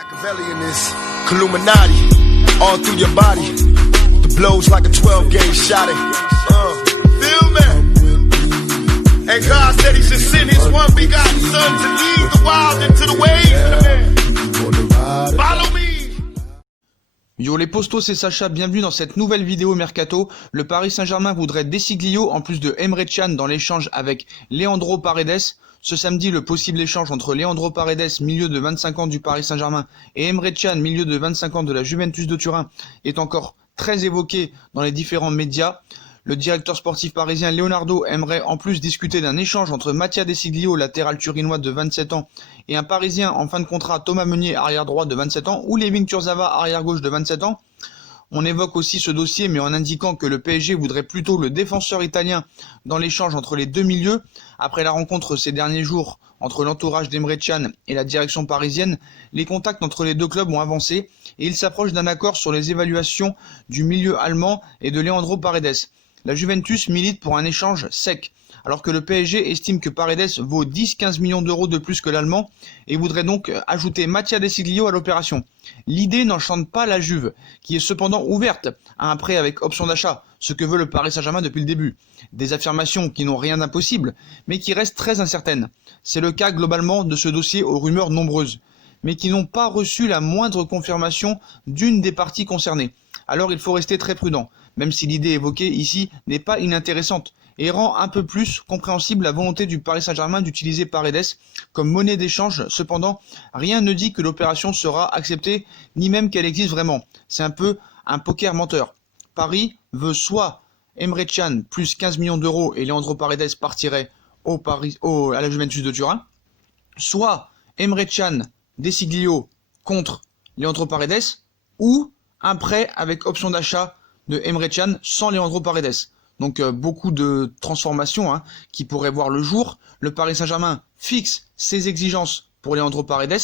Machiavelli in this Illuminati, all through your body. The blows like a 12-gauge shot. Feel me? And God said He should send His one begotten Son to lead the wild into the ways. Follow me. Yo les postos, c'est Sacha, bienvenue dans cette nouvelle vidéo Mercato. Le Paris Saint-Germain voudrait Desiglio en plus de Emre Can dans l'échange avec Leandro Paredes. Ce samedi, le possible échange entre Leandro Paredes, milieu de 25 ans du Paris Saint-Germain, et Emre Can, milieu de 25 ans de la Juventus de Turin, est encore très évoqué dans les différents médias. Le directeur sportif parisien Leonardo aimerait en plus discuter d'un échange entre Mattia Desiglio, latéral turinois de 27 ans, et un Parisien en fin de contrat, Thomas Meunier, arrière droit de 27 ans, ou Layvin Kurzawa, arrière gauche de 27 ans. On évoque aussi ce dossier, mais en indiquant que le PSG voudrait plutôt le défenseur italien dans l'échange entre les deux milieux. Après la rencontre ces derniers jours entre l'entourage d'Emre Can et la direction parisienne, les contacts entre les deux clubs ont avancé et ils s'approchent d'un accord sur les évaluations du milieu allemand et de Leandro Paredes. La Juventus milite pour un échange sec, alors que le PSG estime que Paredes vaut 10-15 millions d'euros de plus que l'Allemand et voudrait donc ajouter Mattia Desiglio à l'opération. L'idée n'enchante pas la Juve, qui est cependant ouverte à un prêt avec option d'achat, ce que veut le Paris Saint-Germain depuis le début. Des affirmations qui n'ont rien d'impossible, mais qui restent très incertaines. C'est le cas globalement de ce dossier aux rumeurs nombreuses, mais qui n'ont pas reçu la moindre confirmation d'une des parties concernées. Alors il faut rester très prudent, même si l'idée évoquée ici n'est pas inintéressante, et rend un peu plus compréhensible la volonté du Paris Saint-Germain d'utiliser Paredes comme monnaie d'échange. Cependant, rien ne dit que l'opération sera acceptée, ni même qu'elle existe vraiment. C'est un peu un poker menteur. Paris veut soit Emre Can plus 15 millions d'euros et Leandro Paredes partirait à la Juventus de Turin, soit Emre Can, Desiglio contre Leandro Paredes, ou un prêt avec option d'achat de Emre Can sans Leandro Paredes. Donc beaucoup de transformations qui pourraient voir le jour. Le Paris Saint-Germain fixe ses exigences pour Leandro Paredes.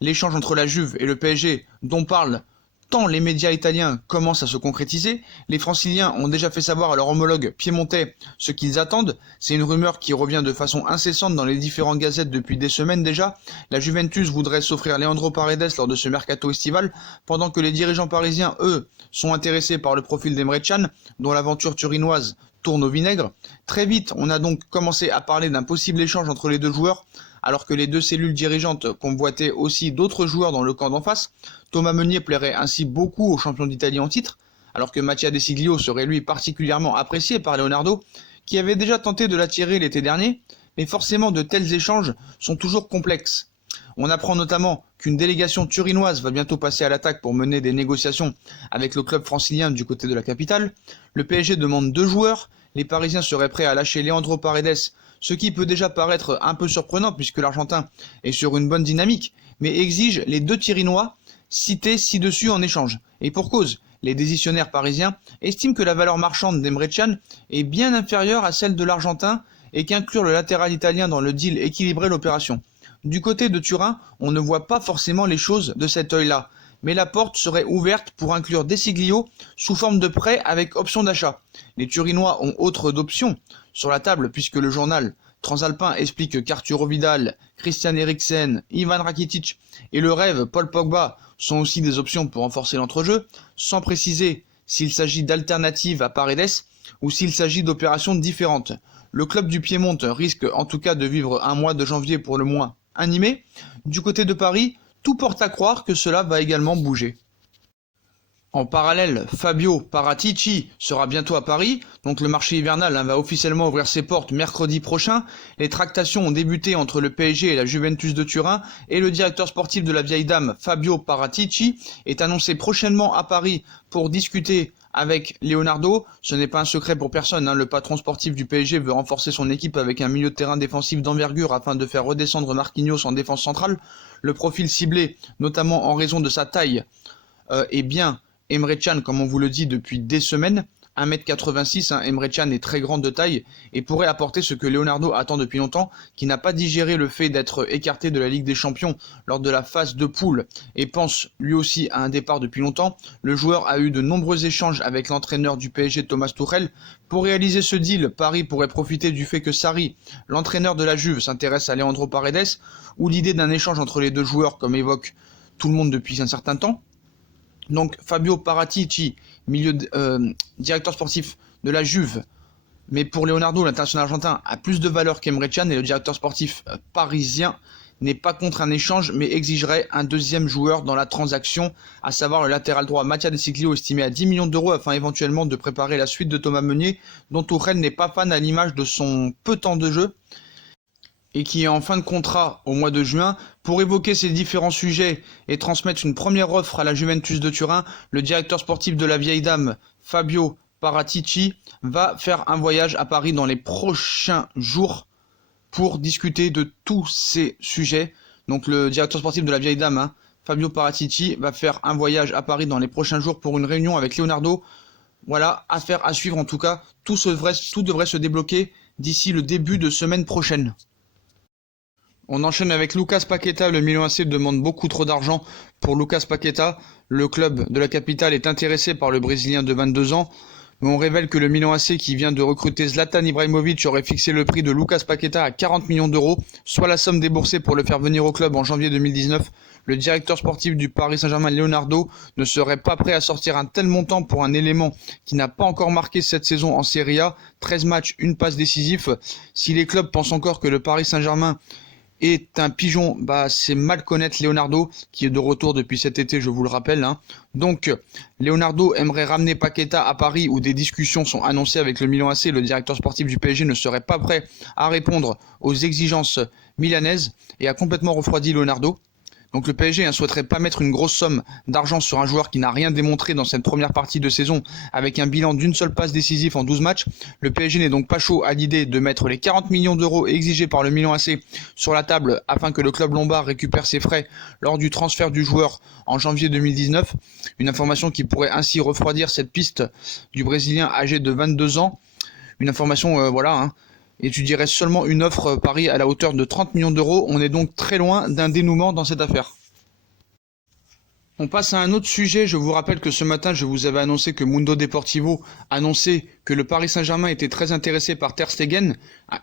L'échange entre la Juve et le PSG dont parlent tant les médias italiens commence à se concrétiser. Les Franciliens ont déjà fait savoir à leur homologue piémontais ce qu'ils attendent. C'est une rumeur qui revient de façon incessante dans les différentes gazettes depuis des semaines déjà. La Juventus voudrait s'offrir Leandro Paredes lors de ce mercato estival, pendant que les dirigeants parisiens, eux, sont intéressés par le profil d'Emre Can, dont l'aventure turinoise tourne au vinaigre. Très vite, on a donc commencé à parler d'un possible échange entre les deux joueurs, alors que les deux cellules dirigeantes convoitaient aussi d'autres joueurs dans le camp d'en face. Thomas Meunier plairait ainsi beaucoup aux champions d'Italie en titre, alors que Mattia Desiglio serait lui particulièrement apprécié par Leonardo, qui avait déjà tenté de l'attirer l'été dernier, mais forcément de tels échanges sont toujours complexes. On apprend notamment qu'une délégation turinoise va bientôt passer à l'attaque pour mener des négociations avec le club francilien du côté de la capitale. Le PSG demande 2 joueurs, les Parisiens seraient prêts à lâcher Leandro Paredes, ce qui peut déjà paraître un peu surprenant puisque l'Argentin est sur une bonne dynamique, mais exige les 2 Tirinois cités ci-dessus en échange. Et pour cause, les décisionnaires parisiens estiment que la valeur marchande d'Emre Can est bien inférieure à celle de l'Argentin et qu'inclure le latéral italien dans le deal équilibrerait l'opération. Du côté de Turin, on ne voit pas forcément les choses de cet œil-là, mais la porte serait ouverte pour inclure Desiglio sous forme de prêt avec option d'achat. Les Turinois ont autre d'options sur la table puisque le journal Transalpin explique qu'Arturo Vidal, Christian Eriksen, Ivan Rakitic et le rêve Paul Pogba sont aussi des options pour renforcer l'entrejeu, sans préciser s'il s'agit d'alternatives à Paredes ou s'il s'agit d'opérations différentes. Le club du Piémont risque en tout cas de vivre un mois de janvier pour le moins animé. Du côté de Paris, tout porte à croire que cela va également bouger. En parallèle, Fabio Paratici sera bientôt à Paris, donc le marché hivernal va officiellement ouvrir ses portes mercredi prochain. Les tractations ont débuté entre le PSG et la Juventus de Turin, et le directeur sportif de la vieille dame, Fabio Paratici, est annoncé prochainement à Paris pour discuter avec Leonardo. Ce n'est pas un secret pour personne, le patron sportif du PSG veut renforcer son équipe avec un milieu de terrain défensif d'envergure afin de faire redescendre Marquinhos en défense centrale. Le profil ciblé, notamment en raison de sa taille, est bien Emre Can, comme on vous le dit depuis des semaines. 1m86, Emre Can est très grande de taille et pourrait apporter ce que Leonardo attend depuis longtemps, qui n'a pas digéré le fait d'être écarté de la Ligue des Champions lors de la phase de poule et pense lui aussi à un départ depuis longtemps. Le joueur a eu de nombreux échanges avec l'entraîneur du PSG Thomas Tuchel. Pour réaliser ce deal, Paris pourrait profiter du fait que Sarri, l'entraîneur de la Juve, s'intéresse à Leandro Paredes, ou l'idée d'un échange entre les deux joueurs comme évoque tout le monde depuis un certain temps. Donc Fabio Paratici, directeur sportif de la Juve, mais pour Leonardo, l'international argentin a plus de valeur qu'Emre Can et le directeur sportif parisien n'est pas contre un échange mais exigerait un deuxième joueur dans la transaction, à savoir le latéral droit Mattia De Sciglio estimé à 10 millions d'euros afin éventuellement de préparer la suite de Thomas Meunier, dont Tuchel n'est pas fan à l'image de son peu temps de jeu et qui est en fin de contrat au mois de juin. Pour évoquer ces différents sujets et transmettre une première offre à la Juventus de Turin, le directeur sportif de la vieille dame, Fabio Paratici, va faire un voyage à Paris dans les prochains jours pour discuter de tous ces sujets. Donc le directeur sportif de la vieille dame, Fabio Paratici, va faire un voyage à Paris dans les prochains jours pour une réunion avec Leonardo. Voilà, affaire à suivre en tout cas. Tout devrait se débloquer d'ici le début de semaine prochaine. On enchaîne avec Lucas Paqueta. Le Milan AC demande beaucoup trop d'argent pour Lucas Paqueta. Le club de la capitale est intéressé par le Brésilien de 22 ans. Mais on révèle que le Milan AC, qui vient de recruter Zlatan Ibrahimovic, aurait fixé le prix de Lucas Paqueta à 40 millions d'euros, soit la somme déboursée pour le faire venir au club en janvier 2019. Le directeur sportif du Paris Saint-Germain, Leonardo, ne serait pas prêt à sortir un tel montant pour un élément qui n'a pas encore marqué cette saison en Serie A. 13 matchs, une passe décisive. Si les clubs pensent encore que le Paris Saint-Germain est un pigeon, c'est mal connaître Leonardo, qui est de retour depuis cet été, je vous le rappelle. Donc, Leonardo aimerait ramener Paqueta à Paris, où des discussions sont annoncées avec le Milan AC. Le directeur sportif du PSG ne serait pas prêt à répondre aux exigences milanaises et a complètement refroidi Leonardo. Donc le PSG ne souhaiterait pas mettre une grosse somme d'argent sur un joueur qui n'a rien démontré dans cette première partie de saison avec un bilan d'une seule passe décisive en 12 matchs. Le PSG n'est donc pas chaud à l'idée de mettre les 40 millions d'euros exigés par le Milan AC sur la table afin que le club lombard récupère ses frais lors du transfert du joueur en janvier 2019. Une information qui pourrait ainsi refroidir cette piste du Brésilien âgé de 22 ans. Une information, et tu dirais seulement une offre Paris à la hauteur de 30 millions d'euros. On est donc très loin d'un dénouement dans cette affaire. On passe à un autre sujet. Je vous rappelle que ce matin, je vous avais annoncé que Mundo Deportivo annonçait que le Paris Saint-Germain était très intéressé par Ter Stegen.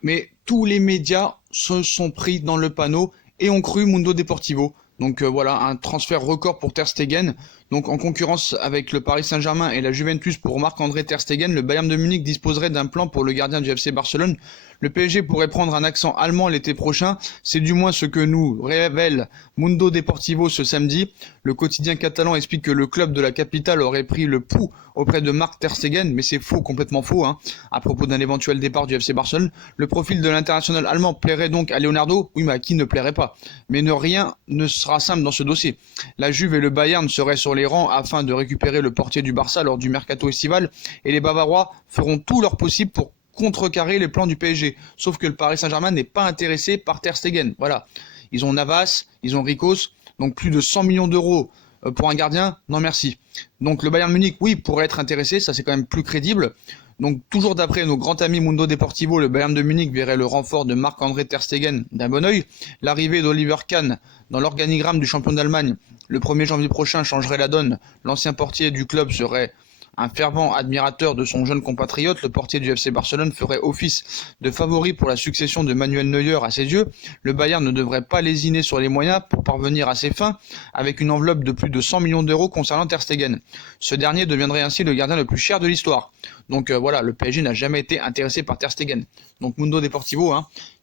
Mais tous les médias se sont pris dans le panneau et ont cru Mundo Deportivo. Donc un transfert record pour Ter Stegen. Donc en concurrence avec le Paris Saint-Germain et la Juventus pour Marc-André Ter Stegen, le Bayern de Munich disposerait d'un plan pour le gardien du FC Barcelone. Le PSG pourrait prendre un accent allemand l'été prochain. C'est du moins ce que nous révèle Mundo Deportivo ce samedi. Le quotidien catalan explique que le club de la capitale aurait pris le pouls auprès de Marc Ter Stegen, mais c'est faux, complètement faux, à propos d'un éventuel départ du FC Barcelone. Le profil de l'international allemand plairait donc à Leonardo, oui mais à qui ne plairait pas. Mais rien ne sera simple dans ce dossier. La Juve et le Bayern seraient sur les rangs afin de récupérer le portier du Barça lors du mercato estival, et les Bavarois feront tout leur possible pour contrecarrer les plans du PSG. Sauf que le Paris Saint-Germain n'est pas intéressé par Ter Stegen. Voilà. Ils ont Navas, ils ont Ricos, donc plus de 100 millions d'euros pour un gardien, non merci. Donc le Bayern Munich, oui, pourrait être intéressé, ça c'est quand même plus crédible. Donc toujours d'après nos grands amis Mundo Deportivo, le Bayern de Munich verrait le renfort de Marc-André Ter Stegen d'un bon oeil. L'arrivée d'Oliver Kahn dans l'organigramme du champion d'Allemagne le 1er janvier prochain changerait la donne. L'ancien portier du club serait un fervent admirateur de son jeune compatriote. Le portier du FC Barcelone ferait office de favori pour la succession de Manuel Neuer à ses yeux. Le Bayern ne devrait pas lésiner sur les moyens pour parvenir à ses fins, avec une enveloppe de plus de 100 millions d'euros concernant Ter Stegen. Ce dernier deviendrait ainsi le gardien le plus cher de l'histoire. Donc le PSG n'a jamais été intéressé par Ter Stegen. Donc Mundo Deportivo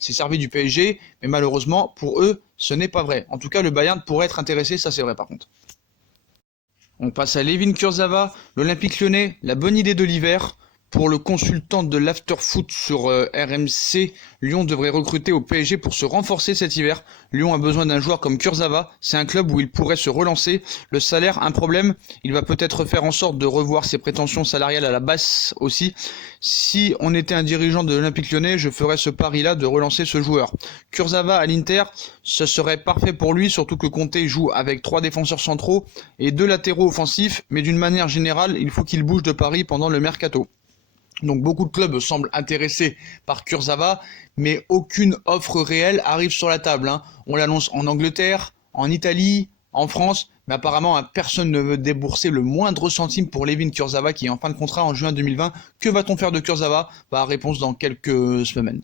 s'est servi du PSG, mais malheureusement pour eux ce n'est pas vrai. En tout cas le Bayern pourrait être intéressé, ça c'est vrai par contre. On passe à Layvin Kurzawa, l'Olympique Lyonnais, la bonne idée de l'hiver. Pour le consultant de l'Afterfoot sur RMC, Lyon devrait recruter au PSG pour se renforcer cet hiver. Lyon a besoin d'un joueur comme Kurzawa, c'est un club où il pourrait se relancer. Le salaire, un problème, il va peut-être faire en sorte de revoir ses prétentions salariales à la baisse aussi. Si on était un dirigeant de l'Olympique Lyonnais, je ferais ce pari-là de relancer ce joueur. Kurzawa à l'Inter, ce serait parfait pour lui, surtout que Conte joue avec 3 défenseurs centraux et 2 latéraux offensifs, mais d'une manière générale, il faut qu'il bouge de Paris pendant le mercato. Donc beaucoup de clubs semblent intéressés par Kurzawa, mais aucune offre réelle arrive sur la table. On l'annonce en Angleterre, en Italie, en France, mais apparemment personne ne veut débourser le moindre centime pour Layvin Kurzawa qui est en fin de contrat en juin 2020. Que va-t-on faire de Kurzawa ? Réponse dans quelques semaines.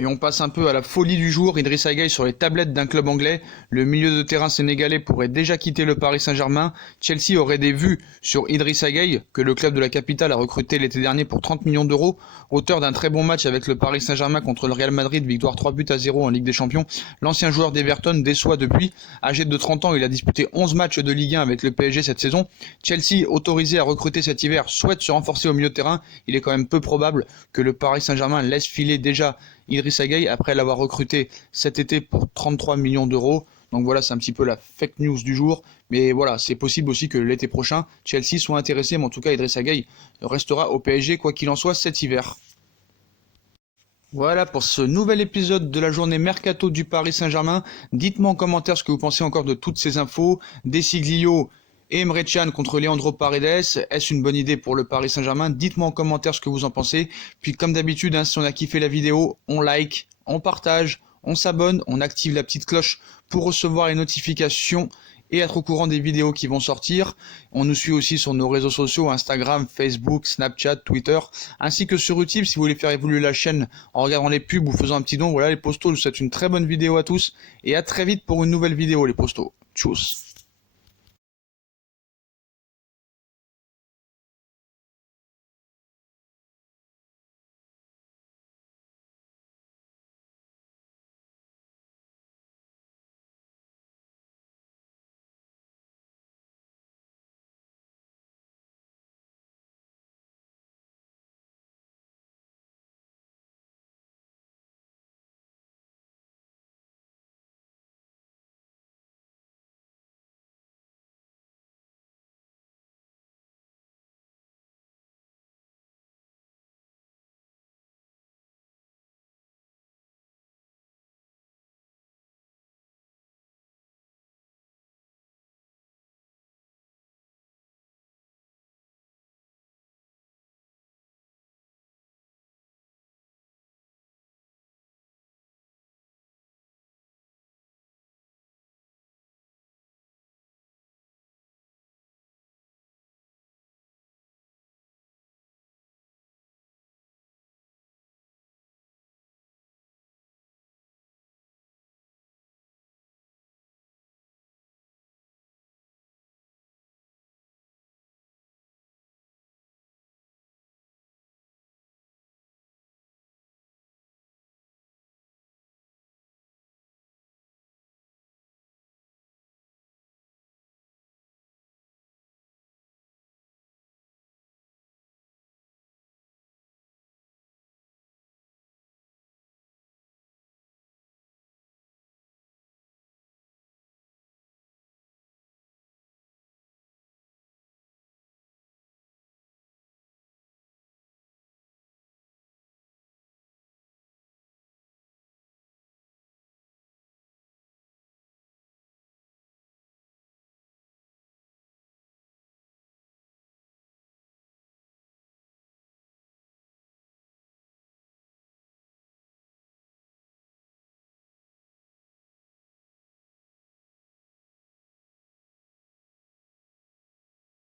Et on passe un peu à la folie du jour. Idrissa Gueye sur les tablettes d'un club anglais. Le milieu de terrain sénégalais pourrait déjà quitter le Paris Saint-Germain. Chelsea aurait des vues sur Idrissa Gueye, que le club de la capitale a recruté l'été dernier pour 30 millions d'euros. Auteur d'un très bon match avec le Paris Saint-Germain contre le Real Madrid, victoire 3-0 en Ligue des Champions. L'ancien joueur d'Everton déçoit depuis. Âgé de 30 ans, il a disputé 11 matchs de Ligue 1 avec le PSG cette saison. Chelsea, autorisé à recruter cet hiver, souhaite se renforcer au milieu de terrain. Il est quand même peu probable que le Paris Saint-Germain laisse filer déjà Idrissa Gueye après l'avoir recruté cet été pour 33 millions d'euros. Donc voilà, c'est un petit peu la fake news du jour. Mais voilà, c'est possible aussi que l'été prochain, Chelsea soit intéressé. Mais en tout cas, Idrissa Gueye restera au PSG, quoi qu'il en soit, cet hiver. Voilà pour ce nouvel épisode de la journée Mercato du Paris Saint-Germain. Dites-moi en commentaire ce que vous pensez encore de toutes ces infos. Desiglio et Emre Can contre Leandro Paredes. Est-ce une bonne idée pour le Paris Saint-Germain? Dites-moi en commentaire ce que vous en pensez. Puis comme d'habitude, si on a kiffé la vidéo, on like, on partage, on s'abonne, on active la petite cloche pour recevoir les notifications et être au courant des vidéos qui vont sortir. On nous suit aussi sur nos réseaux sociaux, Instagram, Facebook, Snapchat, Twitter, ainsi que sur YouTube si vous voulez faire évoluer la chaîne en regardant les pubs ou faisant un petit don. Voilà les postos, je vous souhaite une très bonne vidéo à tous et à très vite pour une nouvelle vidéo les postos. Tchuss.